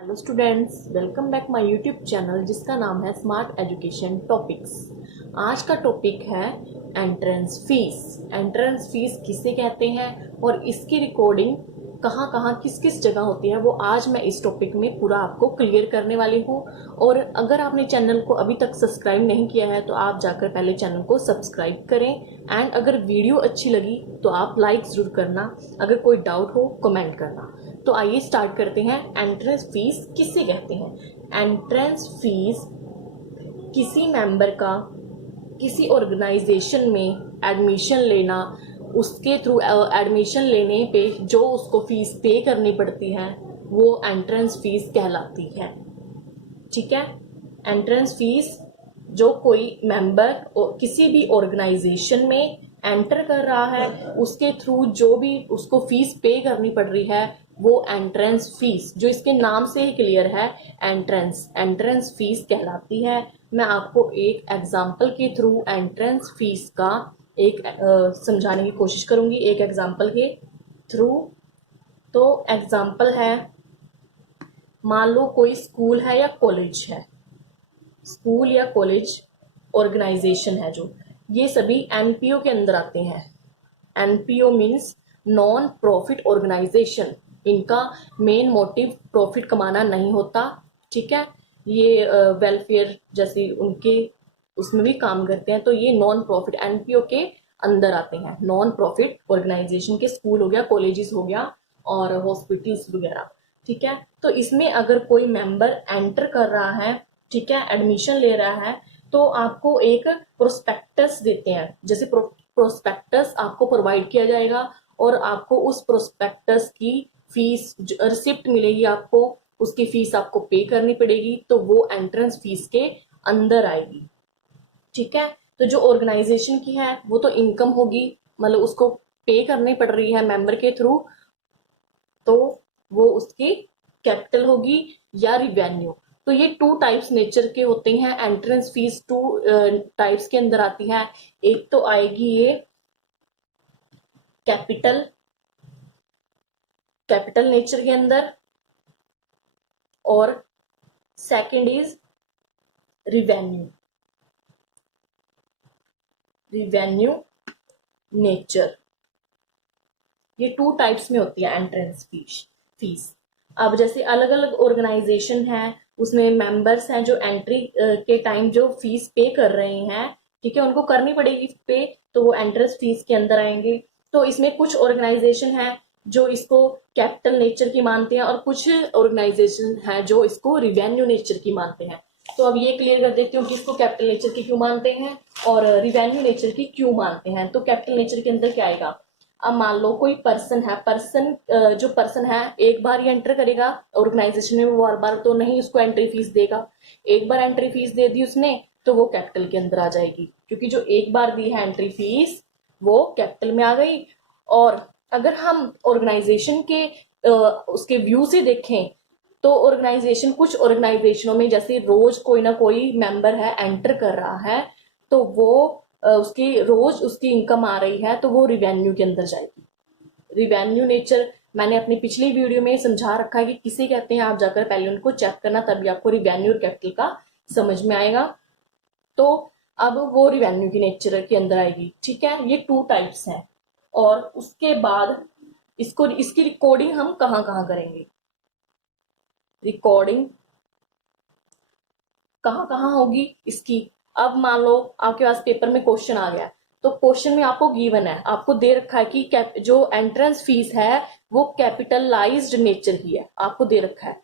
Hello students, welcome back my YouTube channel जिसका नाम है स्मार्ट एजुकेशन टॉपिक्स। आज का टॉपिक है एंट्रेंस फीस। एंट्रेंस फीस किसे कहते हैं और इसकी रिकॉर्डिंग कहाँ कहाँ किस किस जगह होती है वो आज मैं इस टॉपिक में पूरा आपको क्लियर करने वाली हूँ। और अगर आपने चैनल को अभी तक सब्सक्राइब नहीं किया है तो आप जाकर पहले चैनल को सब्सक्राइब करें। एंड अगर वीडियो अच्छी लगी तो आप लाइक ज़रूर करना, अगर कोई डाउट हो कमेंट करना। तो आइए स्टार्ट करते हैं। एंट्रेंस फीस किसे कहते हैं? एंट्रेंस फीस किसी मेंबर का किसी ऑर्गेनाइजेशन में एडमिशन लेना, उसके थ्रू एडमिशन लेने पे जो उसको फीस पे करनी पड़ती है वो एंट्रेंस फीस कहलाती है। ठीक है, एंट्रेंस फीस जो कोई मेंबर किसी भी ऑर्गेनाइजेशन में एंटर कर रहा है उसके थ्रू जो भी उसको फीस पे करनी पड़ रही है वो एंट्रेंस फीस, जो इसके नाम से ही क्लियर है, एंट्रेंस फीस कहलाती है। मैं आपको एक एग्जांपल के थ्रू एंट्रेंस फीस का एक समझाने की कोशिश करूंगी, एक एग्जांपल के थ्रू। तो एग्जांपल है, मान लो कोई स्कूल है या कॉलेज है, स्कूल या कॉलेज ऑर्गेनाइजेशन है, जो ये सभी एनपीओ के अंदर आते हैं। NPO means non profit organisation. इनका मेन मोटिव प्रॉफिट कमाना नहीं होता। ठीक है, ये वेलफेयर जैसी उनके उसमें भी काम करते हैं, तो ये नॉन प्रॉफिट एनपीओ के अंदर आते हैं। नॉन प्रॉफिट ऑर्गेनाइजेशन के स्कूल हो गया, कॉलेजेस हो गया और हॉस्पिटल्स वगैरह। ठीक है, तो इसमें अगर कोई मेंबर एंटर कर रहा है, ठीक है, एडमिशन ले रहा है, तो आपको एक प्रोस्पेक्टस देते हैं। जैसे प्रोस्पेक्टस आपको प्रोवाइड किया जाएगा और आपको उस प्रोस्पेक्टस की फीस रिसिप्ट मिलेगी, आपको उसकी फीस आपको पे करनी पड़ेगी, तो वो एंट्रेंस फीस के अंदर आएगी। ठीक है, तो जो ऑर्गेनाइजेशन की है वो तो इनकम होगी, मतलब उसको पे करनी पड़ रही है मेंबर के थ्रू, तो वो उसकी कैपिटल होगी या रिवेन्यू। तो ये टू टाइप्स नेचर के होते हैं। एंट्रेंस फीस टू टाइप्स के अंदर आती है। एक तो आएगी ये कैपिटल, कैपिटल नेचर के अंदर, और second is revenue, revenue nature. ये टू टाइप्स में होती है एंट्रेंस फीस। अब जैसे अलग अलग ऑर्गेनाइजेशन है, उसमें मेंबर्स हैं जो एंट्री के टाइम जो फीस पे कर रहे हैं, ठीक है, उनको करनी पड़ेगी पे, तो वो एंट्रेंस फीस के अंदर आएंगे। तो इसमें कुछ ऑर्गेनाइजेशन है जो इसको कैपिटल नेचर की मानते हैं और कुछ ऑर्गेनाइजेशन है जो इसको रिवेन्यू नेचर की मानते हैं। तो अब ये क्लियर कर देती हूँ कि इसको कैपिटल नेचर की क्यों मानते हैं और रिवेन्यू नेचर की क्यों मानते हैं। तो कैपिटल नेचर के अंदर क्या आएगा? अब मान लो कोई पर्सन है, जो पर्सन है एक बार ही एंटर करेगा ऑर्गेनाइजेशन में, वो बार बार तो नहीं उसको एंट्री फीस देगा। एक बार एंट्री फीस दे दी उसने तो वो कैपिटल के अंदर आ जाएगी, क्योंकि जो एक बार दी है एंट्री फीस वो कैपिटल में आ गई। और अगर हम ऑर्गेनाइजेशन के उसके व्यू से देखें तो ऑर्गेनाइजेशन, कुछ ऑर्गेनाइजेशनों में जैसे रोज कोई ना कोई मेंबर है एंटर कर रहा है, तो वो उसकी रोज उसकी इनकम आ रही है, तो वो रिवेन्यू के अंदर जाएगी। रिवेन्यू नेचर मैंने अपनी पिछली वीडियो में समझा रखा है कि किसे कहते हैं, आप जाकर पहले उनको चेक करना, तभी आपको रिवेन्यू और कैपिटल का समझ में आएगा। तो अब वो रिवेन्यू की नेचर के अंदर आएगी। ठीक है, ये टू टाइप्स हैं। और उसके बाद इसकी रिकॉर्डिंग हम कहाँ कहाँ करेंगे? रिकॉर्डिंग कहाँ कहाँ होगी इसकी? अब मान लो आपके पास पेपर में क्वेश्चन आ गया, तो क्वेश्चन में आपको गिवन है, आपको दे रखा है कि जो एंट्रेंस फीस है वो कैपिटलाइज्ड नेचर की है, आपको दे रखा है।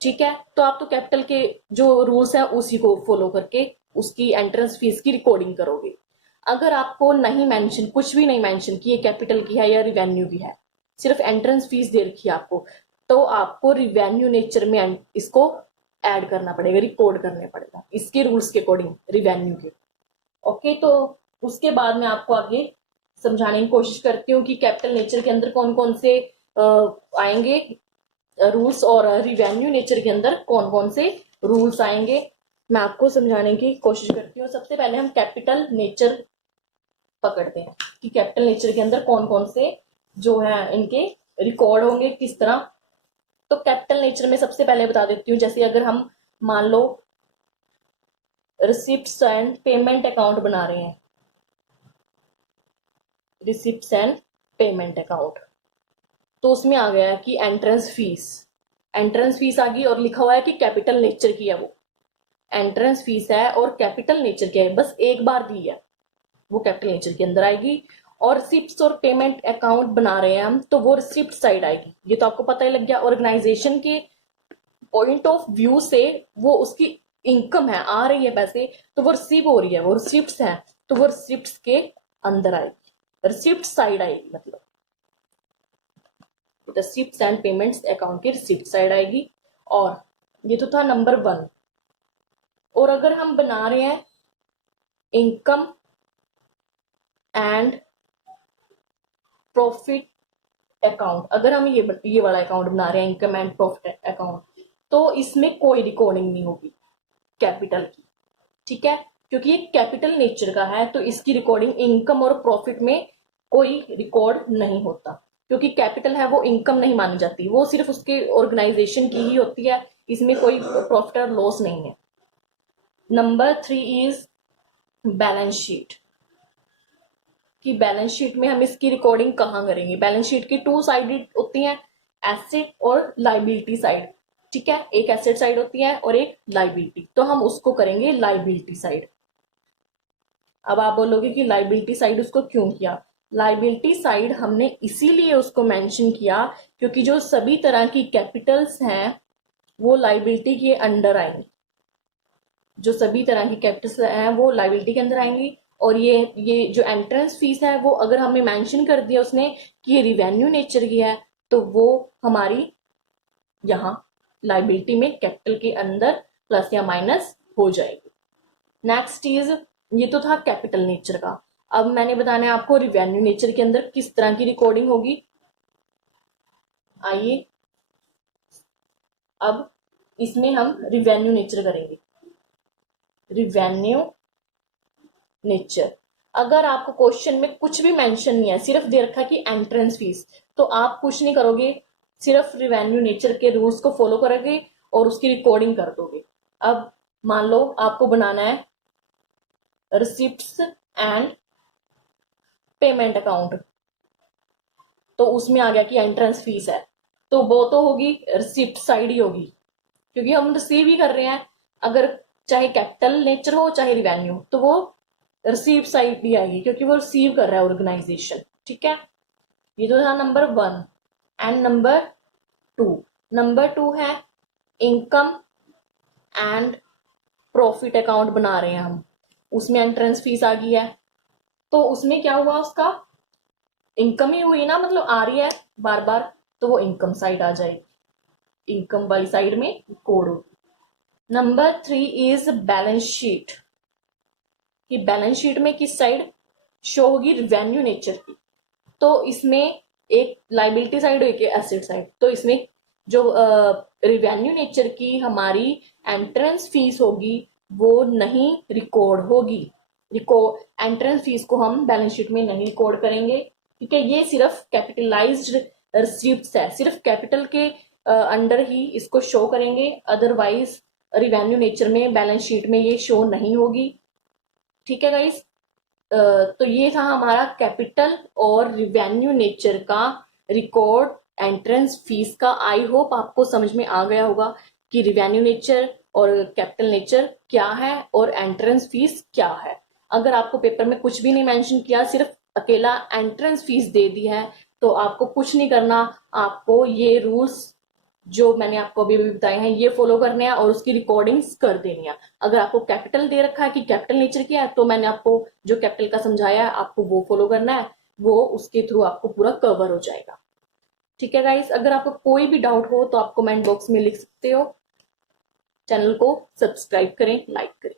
ठीक है, तो आप तो कैपिटल के जो रूल्स हैं उसी को फॉलो करके उसकी एंट्रेंस फीस की रिकॉर्डिंग करोगे। अगर आपको नहीं मेंशन, कुछ भी नहीं मेंशन कि ये कैपिटल की है या रिवेन्यू की है, सिर्फ एंट्रेंस फीस दे रखी है आपको, तो आपको रिवेन्यू नेचर में इसको ऐड करना पड़ेगा, रिकॉर्ड करने पड़ेगा इसके रूल्स के अकॉर्डिंग, रिवेन्यू के। ओके, तो उसके बाद मैं आपको आगे समझाने की कोशिश करती हूँ कि कैपिटल नेचर के अंदर कौन कौन से आएंगे रूल्स और रिवेन्यू नेचर के अंदर कौन कौन से रूल्स आएंगे, मैं आपको समझाने की कोशिश करती हूँ। सबसे पहले हम कैपिटल नेचर पकड़ते हैं कि कैपिटल नेचर के अंदर कौन कौन से जो है इनके रिकॉर्ड होंगे, किस तरह तो कैपिटल नेचर में सबसे पहले बता देती हूँ, जैसे अगर हम मान लो रिसिप्ट्स एंड पेमेंट अकाउंट बना रहे हैं, रिसिप्ट्स एंड पेमेंट अकाउंट, तो उसमें आ गया कि एंट्रेंस फीस, एंट्रेंस फीस आ गई और लिखा हुआ है कि कैपिटल नेचर की है, वो एंट्रेंस फीस है और कैपिटल नेचर की है, बस एक बार दी है, वो कैपिटल नेचर के अंदर आएगी। और रिसिप्ट्स और पेमेंट अकाउंट बना रहे हैं हम, तो वो रिसिप्ट साइड आएगी, ये तो आपको पता ही लग गया। ऑर्गेनाइजेशन के पॉइंट ऑफ व्यू से वो उसकी इनकम है, आ रही है पैसे, तो वो रिसीव हो रही है, वो रिसिप्ट्स है, तो वो रिसिप्ट्स के अंदर आएगी, रिसिप्ट साइड आएगी, मतलब रिसिप्ट्स एंड पेमेंट्स अकाउंट की रिसिप्ट साइड आएगी। और ये तो था नंबर 1। और अगर हम बना रहे हैं इनकम एंड प्रॉफिट अकाउंट, अगर हम ये वाला अकाउंट बना रहे हैं इनकम एंड प्रॉफिट अकाउंट, तो इसमें कोई रिकॉर्डिंग नहीं होगी कैपिटल की, ठीक है, क्योंकि ये कैपिटल नेचर का है, तो इसकी रिकॉर्डिंग इनकम और प्रॉफिट में कोई रिकॉर्ड नहीं होता, क्योंकि कैपिटल है वो इनकम नहीं मानी जाती, वो सिर्फ उसके ऑर्गेनाइजेशन की ही होती है, इसमें कोई प्रॉफिट और लॉस नहीं है। नंबर 3 इज बैलेंस शीट, कि बैलेंस शीट में हम इसकी रिकॉर्डिंग कहाँ करेंगे। बैलेंस शीट की 2 साइड होती हैं, एसेट और लाइबिलिटी साइड, ठीक है, एक एसेट साइड होती है और एक लाइबिलिटी, तो हम उसको करेंगे लाइबिलिटी साइड। अब आप बोलोगे कि लाइबिलिटी साइड उसको क्यों किया। लाइबिलिटी साइड हमने इसीलिए उसको मेंशन किया क्योंकि जो सभी तरह की कैपिटल्स हैं वो लाइबिलिटी के अंडर आएंगी, जो सभी तरह की कैपिटल्स हैं वो लाइबिलिटी के अंदर आएंगी। और ये जो एंट्रेंस फीस है वो अगर हमें मेंशन कर दिया उसने कि ये रिवेन्यू नेचर की है, तो वो हमारी यहाँ लाइबिलिटी में कैपिटल के अंदर प्लस या माइनस हो जाएगी। नेक्स्ट इज, ये तो था कैपिटल नेचर का। अब मैंने बताना है आपको रिवेन्यू नेचर के अंदर किस तरह की रिकॉर्डिंग होगी। आइए अब इसमें हम रिवेन्यू नेचर करेंगे। रिवेन्यू नेचर, अगर आपको क्वेश्चन में कुछ भी मेंशन नहीं है, सिर्फ दे रखा है कि एंट्रेंस फीस, तो आप कुछ नहीं करोगे, सिर्फ रिवेन्यू नेचर के रूल्स को फॉलो करोगे और उसकी रिकॉर्डिंग कर दोगे। अब मान लो आपको बनाना है रिसिप्ट्स एंड पेमेंट अकाउंट, तो उसमें आ गया कि एंट्रेंस फीस है, तो वो तो होगी रिसिप्ट साइड ही होगी, क्योंकि हम रिसीव ही कर रहे हैं, अगर चाहे कैपिटल नेचर हो चाहे रिवेन्यू, तो वो रिसीव साइड भी आएगी क्योंकि वो रिसीव कर रहा है ऑर्गेनाइजेशन, ठीक है। ये तो था नंबर 1 एंड नंबर 2। नंबर 2 है इनकम एंड प्रॉफिट अकाउंट बना रहे हैं हम, उसमें एंट्रेंस फीस आ गई है, तो उसमें क्या हुआ, उसका इनकम ही हुई ना, मतलब आ रही है बार बार, तो वो इनकम साइड आ जाएगी, इनकम वाली साइड में कोड होगी। नंबर 3 इज बैलेंस शीट, कि बैलेंस शीट में किस साइड शो होगी, रिवेन्यू नेचर की, तो इसमें एक लाइबिलिटी साइड और एक एसेट साइड, तो इसमें जो रिवेन्यू नेचर की हमारी एंट्रेंस फीस होगी वो नहीं रिकॉर्ड होगी, एंट्रेंस फीस को हम बैलेंस शीट में नहीं रिकॉर्ड करेंगे, ठीक है, ये सिर्फ कैपिटलाइज्ड रिसीप्ट्स है, सिर्फ कैपिटल के अंडर ही इसको शो करेंगे, अदरवाइज रिवेन्यू नेचर में बैलेंस शीट में ये शो नहीं होगी, ठीक है गाइस। तो ये था हमारा कैपिटल और रिवेन्यू नेचर का रिकॉर्ड एंट्रेंस फीस का। आई होप आपको समझ में आ गया होगा कि रिवेन्यू नेचर और कैपिटल नेचर क्या है और एंट्रेंस फीस क्या है। अगर आपको पेपर में कुछ भी नहीं मेंशन किया, सिर्फ अकेला एंट्रेंस फीस दे दी है, तो आपको कुछ नहीं करना, आपको ये रूल्स जो मैंने आपको अभी अभी बताए हैं ये फॉलो करने हैं और उसकी रिकॉर्डिंग्स कर देनी है। अगर आपको कैपिटल दे रखा है कि कैपिटल नेचर क्या है, तो मैंने आपको जो कैपिटल का समझाया है आपको वो फॉलो करना है, वो उसके थ्रू आपको पूरा कवर हो जाएगा, ठीक है गाइस। अगर आपको कोई भी डाउट हो तो आप कमेंट बॉक्स में लिख सकते हो। चैनल को सब्सक्राइब करें, लाइक करें।